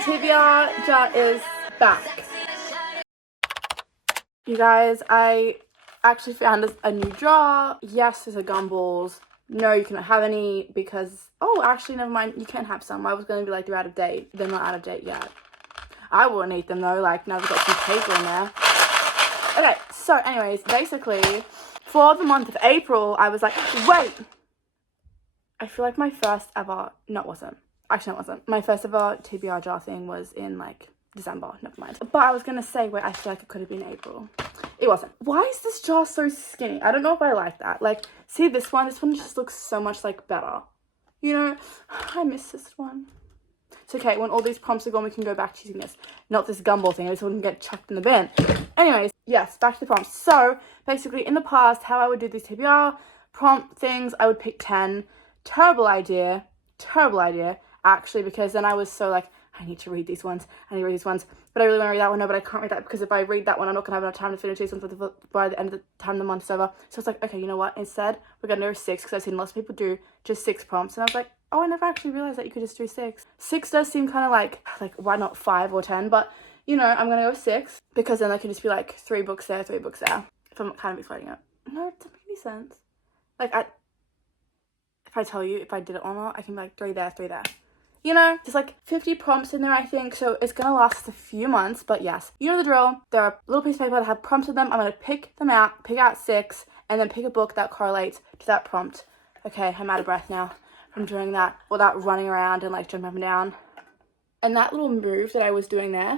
TBR jar is back. You guys, I actually found a new jar. Yes, there's a gumballs. No, you cannot have any because, oh, actually, never mind. You can have some. I was going to be like, they're out of date. They're not out of date yet. I wouldn't eat them though. Like, now they've got some paper in there. Okay, so anyways, basically, for the month of April, I was like, wait. I feel like my first ever, no, it wasn't. Actually, no, it wasn't. My first ever TBR jar thing was in like December. Never mind. But I was going to say, wait, I feel like it could have been April. It wasn't. Why is this jar so skinny? I don't know if I like that. Like, see this one? This one just looks so much like better. You know, I miss this one. It's okay. When all these prompts are gone, we can go back to using this. Not this gumball thing. This wouldn't get chucked in the bin. Anyways, yes, back to the prompts. So, basically, in the past, how I would do these TBR prompt things, I would pick 10. Terrible idea, actually, because then I was so like, I need to read these ones, but I really want to read that one, no, but I can't read that because if I read that one, I'm not going to have enough time to finish these ones by the end of the time the month's over. So it's like, okay, you know what, instead, we're going to do 6, because I've seen lots of people do just 6 prompts, and I was like, oh, I never actually realized that you could just do 6. 6 does seem kind of like, why not 5 or 10, but, you know, I'm going to go with 6, because then I can just be like, 3 books there, 3 books there, if I'm kind of explaining it. No, it doesn't make any sense. Like, if I tell you if I did it or not, I can be like 3 there, 3 there. You know, there's like 50 prompts in there, I think, so it's gonna last a few months, but yes, you know the drill. There are little pieces of paper that have prompts in them. I'm gonna pick out 6, and then pick a book that correlates to that prompt. Okay, I'm out of breath now from doing that, without running around and like jumping up and down. And that little move that I was doing there,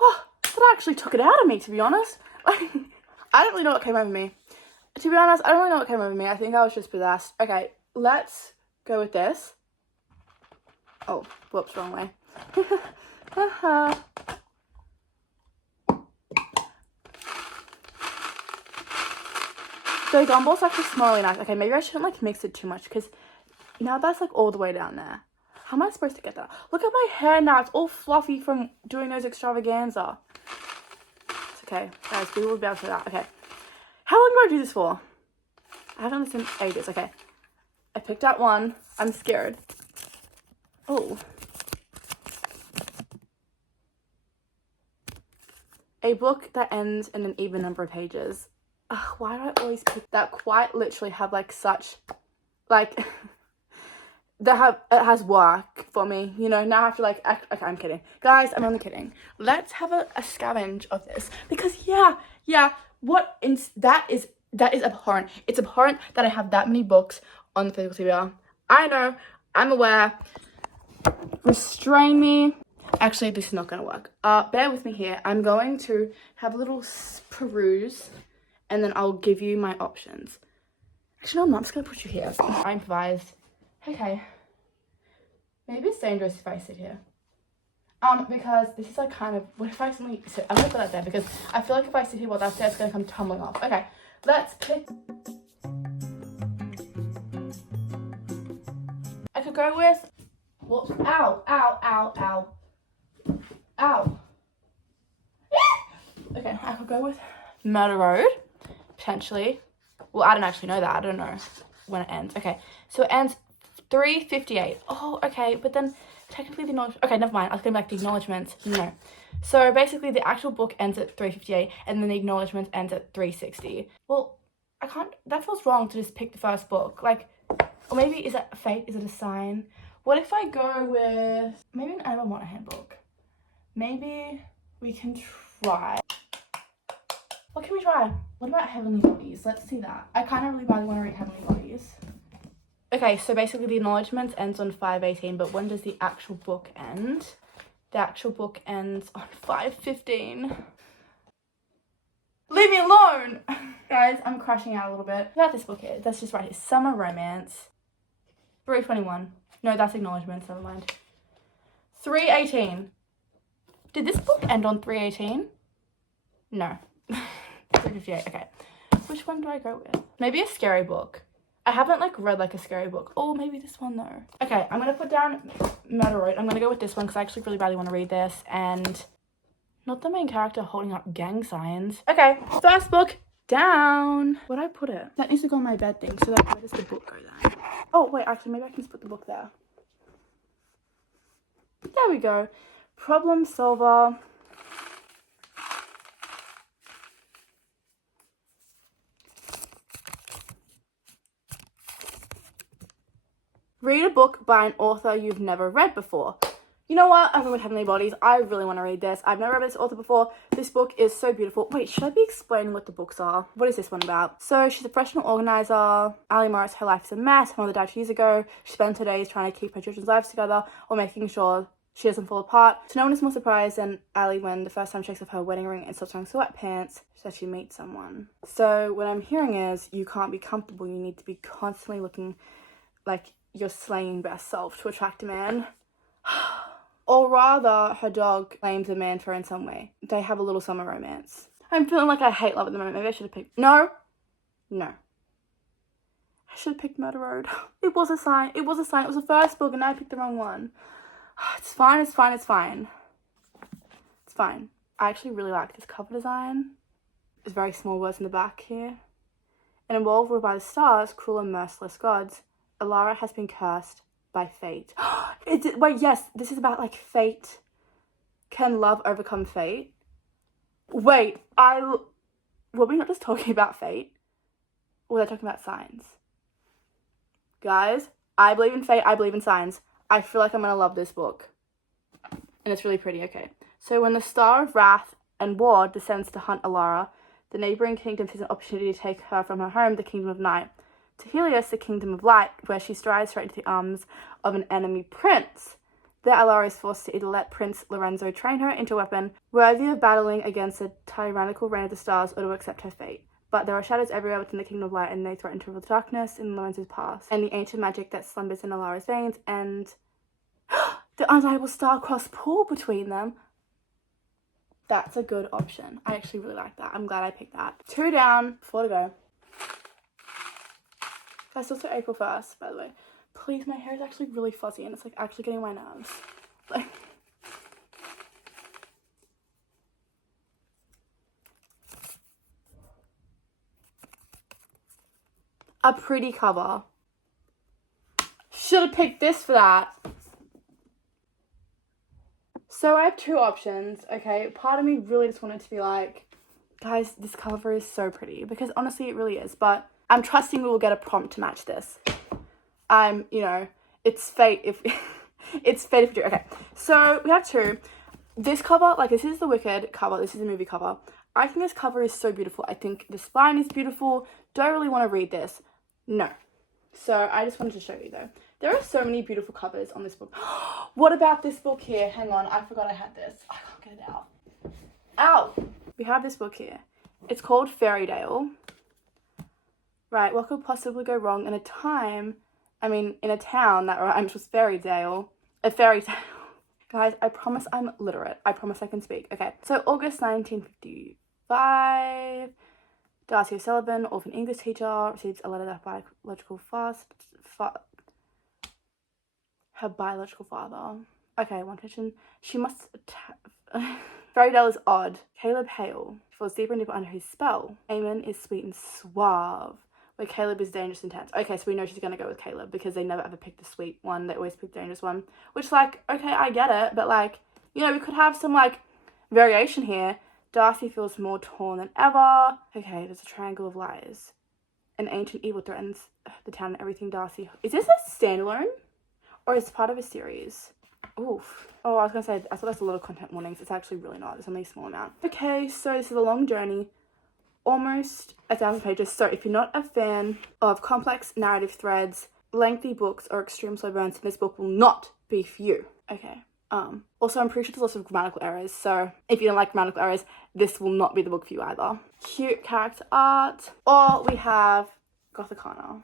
oh, that actually took it out of me, to be honest. I don't really know what came over me. To be honest, I don't really know what came over me. I think I was just possessed. Okay, let's go with this. Oh, whoops, wrong way. The gumball's actually smell really nice. Okay, maybe I shouldn't like mix it too much because now that's like all the way down there. How am I supposed to get that? Look at my hair now. It's all fluffy from doing those extravaganza. It's okay. Guys, we will be able to do that. Okay. How long do I do this for? I haven't listened in ages. Okay. I picked out one. I'm scared. Oh. A book that ends in an even number of pages. Ugh, why do I always pick that? Quite literally have like such, like, it has work for me, you know. Now I have to like, okay, I'm kidding. Guys, I'm only kidding. Let's have a scavenge of this because yeah, that is abhorrent. It's abhorrent that I have that many books on the physical TBR. I know, I'm aware. Restrain me. Actually, this is not going to work. Bear with me here. I'm going to have a little peruse, and then I'll give you my options. Actually, no, I'm not just going to put you here. I improvised. Okay. Maybe it's dangerous if I sit here. Because this is like kind of, what if I suddenly sit? I'm going to put that there because I feel like if I sit here while that's there, it's going to come tumbling off. Okay, let's pick. I could go with, whoops, ow. Okay, I could go with Murder Road, potentially. Well, I don't actually know that. I don't know when it ends. Okay, so it ends 3:58. Oh, okay, but then technically the acknowledgements. Okay, never mind. I was going back to the acknowledgements. No. So basically the actual book ends at 3:58 and then the acknowledgements ends at 3:60. Well, I can't. That feels wrong to just pick the first book. Like, or maybe is that fate? Is it a sign? What if I go with maybe an Animal Monitor handbook? Maybe we can try. What can we try? What about Heavenly Bodies? Let's see that. I kind of really badly want to read Heavenly Bodies. Okay, so basically the acknowledgements ends on 5:18, but when does the actual book end? The actual book ends on 5:15. Leave me alone! Guys, I'm crashing out a little bit. What about this book here? That's just right here. Summer Romance. 3:21. No, that's acknowledgements, never mind. 3:18. Did this book end on 3:18? No. 3:58, okay. Which one do I go with? Maybe a scary book. I haven't like read like a scary book. Oh, maybe this one though. Okay, I'm gonna put down Murder Road. I'm gonna go with this one because I actually really badly want to read this and not the main character holding up gang signs. Okay, first book down. Where'd I put it? That needs to go on my bed thing. So where does the book go then? Oh wait, actually maybe I can just put the book there. There we go. Problem solver. Read a book by an author you've never read before. You know what? I'm going with Heavenly Bodies. I really want to read this. I've never read this author before. This book is so beautiful. Wait, should I be explaining what the books are? What is this one about? So she's a professional organizer. Ali Morris, her life is a mess. Her mother died 2 years ago. She spends her days trying to keep her children's lives together or making sure she doesn't fall apart. So no one is more surprised than Ali when the first time she takes off her wedding ring and stops wearing sweatpants, so she meets someone. So what I'm hearing is you can't be comfortable. You need to be constantly looking like your slaying best self to attract a man. Or rather, her dog claims a man for her in some way. They have a little summer romance. I'm feeling like I hate love at the moment. Maybe I should have picked... No. I should have picked Murder Road. It was a sign. It was the first book and I picked the wrong one. It's fine. I actually really like this cover design. There's very small words in the back here. In a world ruled by the stars, cruel and merciless gods, Alara has been cursed by fate. Wait, yes, this is about like fate. Can love overcome fate? Wait, were we not just talking about fate? Or were they talking about signs? Guys, I believe in fate, I believe in signs. I feel like I'm gonna love this book. And it's really pretty, okay. So when the star of wrath and war descends to hunt Alara, the neighbouring kingdom sees an opportunity to take her from her home, the kingdom of night, to Helios, the kingdom of light, where she strides straight into the arms of an enemy prince. There Alara is forced to either let Prince Lorenzo train her into a weapon worthy of battling against the tyrannical reign of the stars, or to accept her fate. But there are shadows everywhere within the kingdom of light, and they threaten to reveal the darkness in Lorenzo's past, and the ancient magic that slumbers in Alara's veins, and the undeniable star-crossed pool between them. That's a good option. I actually really like that. I'm glad I picked that. 2 down, 4 to go. That's also April 1st, by the way. Please, my hair is actually really fuzzy and it's like actually getting my nerves. Like, a pretty cover. Should have picked this for that. So I have 2 options, okay? Part of me really just wanted to be like, guys, this cover is so pretty. Because honestly, it really is. But I'm trusting we will get a prompt to match this. It's fate if... it's fate if we do. Okay, so we have 2. This cover, like, this is the Wicked cover. This is the movie cover. I think this cover is so beautiful. I think the spine is beautiful. Don't really want to read this. No. So I just wanted to show you, though. There are so many beautiful covers on this book. What about this book here? Hang on, I forgot I had this. I can't get it out. Ow! We have this book here. It's called Fairytale. Right, what could possibly go wrong in a town that rhymes with Fairytale? A fairy tale. Guys, I promise I'm literate. I promise I can speak. Okay, so August 1955. Darcy O'Sullivan, orphan English teacher, receives a letter that her biological father. Okay, one question. She must... Fairytale is odd. Caleb Hale falls deeper and deeper under his spell. Eamon is sweet and suave, where Caleb is dangerous and intense. Okay, so we know she's going to go with Caleb because they never ever pick the sweet one. They always pick the dangerous one. Which, like, okay, I get it. But, like, we could have some, like, variation here. Darcy feels more torn than ever. Okay, there's a triangle of lies. An ancient evil threatens the town and everything Darcy... Is this a standalone? Or is it part of a series? Oof. Oh, I was going to say, I thought that's a lot of content warnings. It's actually really not. It's only a small amount. Okay, so this is a long journey. Almost 1,000 pages. So if you're not a fan of complex narrative threads, lengthy books, or extreme slow burns, this book will not be for you. Okay. Also, I'm pretty sure there's lots of grammatical errors. So if you don't like grammatical errors, this will not be the book for you either. Cute character art. Or we have Gothicana.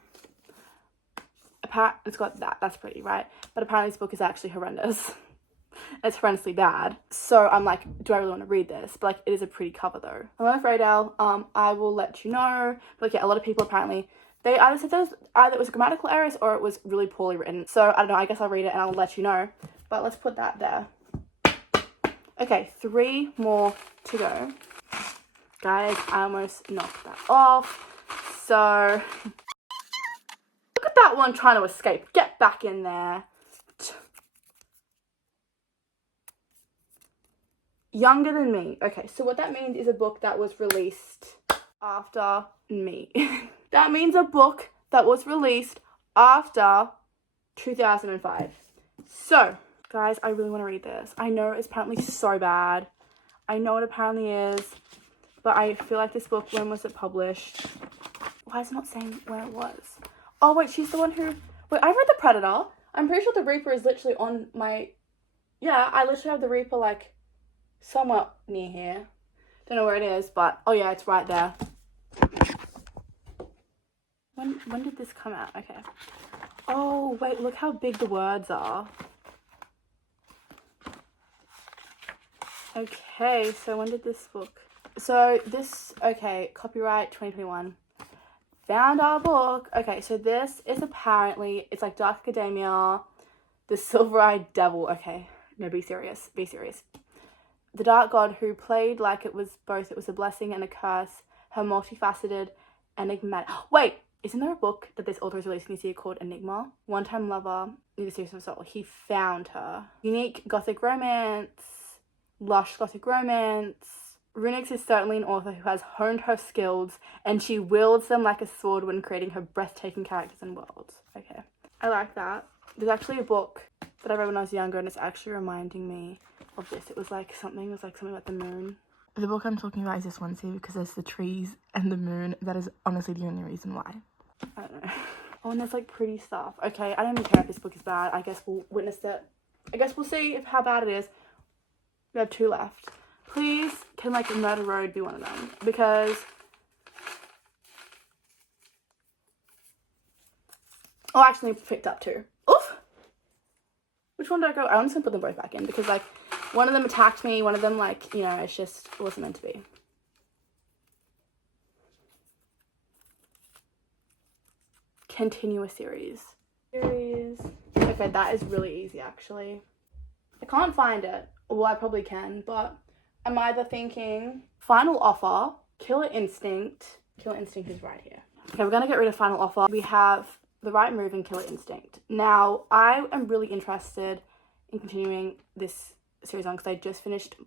It's got that. That's pretty, right? But apparently this book is actually horrendous. It's horrendously bad. So I'm like, do I really want to read this? But like, it is a pretty cover though. I'm on Fairytale. I will let you know. But like, yeah, a lot of people apparently, they either said it was grammatical errors or it was really poorly written. So I don't know. I guess I'll read it and I'll let you know. But let's put that there. Okay, 3 more to go. Guys, I almost knocked that off. So look at that one trying to escape. Get back in there. Younger than me. Okay, so what that means is a book that was released after me. That means a book that was released after 2005. So, guys, I really want to read this. I know it's apparently so bad. I know it apparently is. But I feel like this book, when was it published? Why is it not saying when it was? Oh, wait, she's the one who... Wait, I read The Predator. I'm pretty sure The Reaper is literally on my... Yeah, I literally have The Reaper, like, somewhere near here. Don't know where it is, but... Oh, yeah, it's right there. When did this come out? Okay. Oh, wait, look how big the words are. Okay, so when did this book... So this... Okay, copyright 2021. Found our book. Okay, so this is apparently... It's like Dark Academia, The Silver-Eyed Devil. Okay, no, be serious. Be serious. The dark god who played like it was both... It was a blessing and a curse. Her multifaceted, enigmatic... Wait! Isn't there a book that this author is releasing this year called Enigma? One-time lover, need a series of soul. He found her. Unique gothic romance, lush gothic romance. Runix is certainly an author who has honed her skills, and she wields them like a sword when creating her breathtaking characters and worlds. Okay, I like that. There's actually a book that I read when I was younger, and it's actually reminding me of this. It was like something about the moon. The book I'm talking about is this one, see, because there's the trees and the moon. That is honestly the only reason why. I don't know. Oh, and there's like pretty stuff. Okay, I don't even care if this book is bad. I guess we'll witness it. I guess we'll see how bad it is. We have 2 left. Please, can like Murder Road be one of them? Because... Oh, I actually picked up 2. Oof! Which one did I go? I'm just gonna put them both back in because like one of them attacked me, one of them like, you know, it's just it wasn't meant to be. Continue a series. Okay, that is really easy actually. I can't find it. Well, I probably can, but I'm either thinking Final Offer, Killer Instinct. Killer Instinct is right here. Okay, we're gonna get rid of Final Offer. We have The Right Move and Killer Instinct. Now, I am really interested in continuing this series on because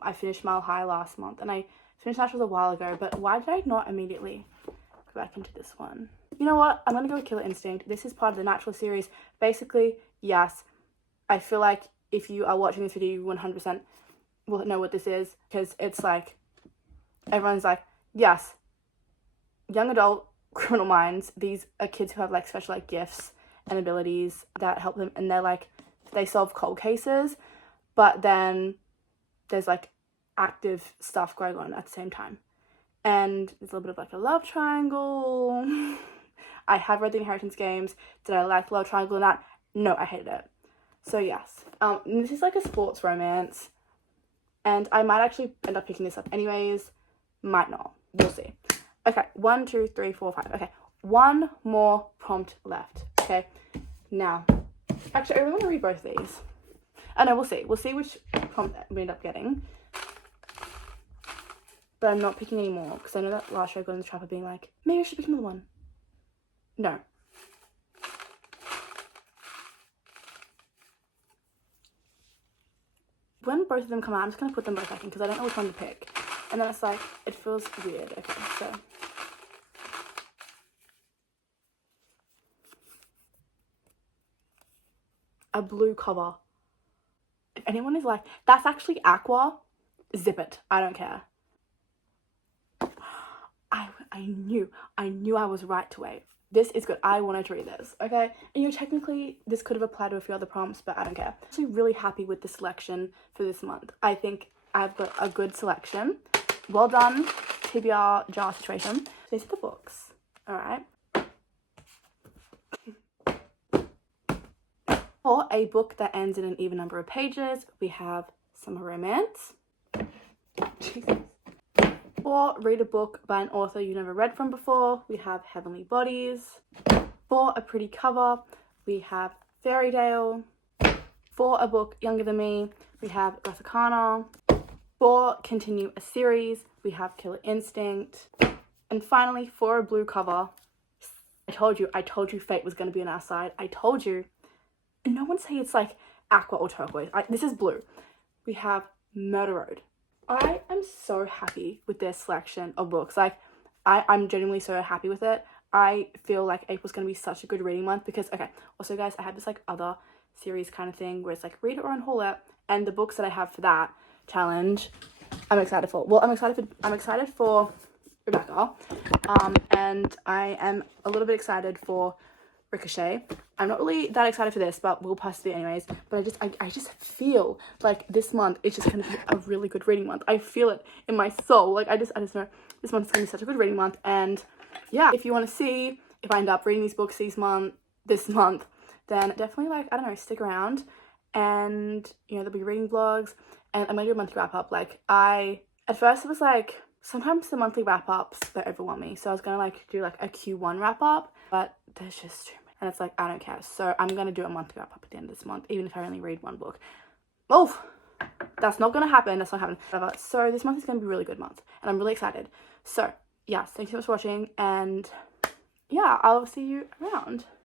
I finished Mile High last month and I finished Naturals a while ago, but why did I not immediately go back into this one? You know what? I'm gonna go with Killer Instinct. This is part of the Natural series. Basically, yes, I feel like if you are watching this video, you 100% will know what this is because it's like, everyone's like, yes, young adult criminal minds. These are kids who have like special like gifts and abilities that help them, and they're like, they solve cold cases, but then there's like active stuff going on at the same time. And there's a little bit of like a love triangle. I have read the Inheritance games. Did I like the love triangle in that? No, I hated it. So yes, this is like a sports romance, and I might actually end up picking this up anyways. Might not. We'll see. Okay, 1, 2, 3, 4, 5. Okay, 1 more prompt left. Okay, now, actually, I really want to read both of these. Oh no, we'll see. We'll see which prompt we end up getting. But I'm not picking any more because I know that last year I got in the trap of being like, maybe I should pick another one. No. When both of them come out, I'm just going to put them both back in because I don't know which one to pick. And then it's like, it feels weird. Okay, so. A blue cover. If anyone is like, that's actually aqua, zip it. I don't care. I knew I was right to wait. This is good. I wanted to read this, okay? And you know, technically, this could have applied to a few other prompts, but I don't care. I'm actually really happy with the selection for this month. I think I've got a good selection. Well done, TBR jar situation. These are the books, all right? For a book that ends in an even number of pages, we have Summer Romance. Jesus. For read a book by an author you never read from before, we have Heavenly Bodies. For a pretty cover, we have Fairy Tale. For a book younger than me, we have Gothicana. For continue a series, we have Killer Instinct. And finally, for a blue cover, I told you fate was going to be on our side. I told you. No one say it's like aqua or turquoise. This is blue. We have Murder Road. I am so happy with this selection of books. Like, I'm genuinely so happy with it. I feel like April's going to be such a good reading month because, okay, also guys, I have this like other series kind of thing where it's like read it or unhaul it, and the books that I have for that challenge, I'm excited for. Well, I'm excited for Rebecca, and I am a little bit excited for Ricochet. I'm not really that excited for this, but we'll pass through anyways. But I just feel like this month is just going to be a really good reading month. I feel it in my soul. Like, I just know this month is going to be such a good reading month. And yeah, if you want to see if I end up reading these books this month, then definitely, like, I don't know, stick around. And, you know, there'll be reading vlogs, and I'm going to do a monthly wrap up. Like, at first it was like, sometimes the monthly wrap ups, they overwhelm me. So I was going to like do like a Q1 wrap up, but there's just too many. And it's like, I don't care. So I'm going to do a monthly wrap up at the end of this month, even if I only read one book. Oh, that's not going to happen. That's not happening. So this month is going to be a really good month, and I'm really excited. So yeah, thanks so much for watching, and yeah, I'll see you around.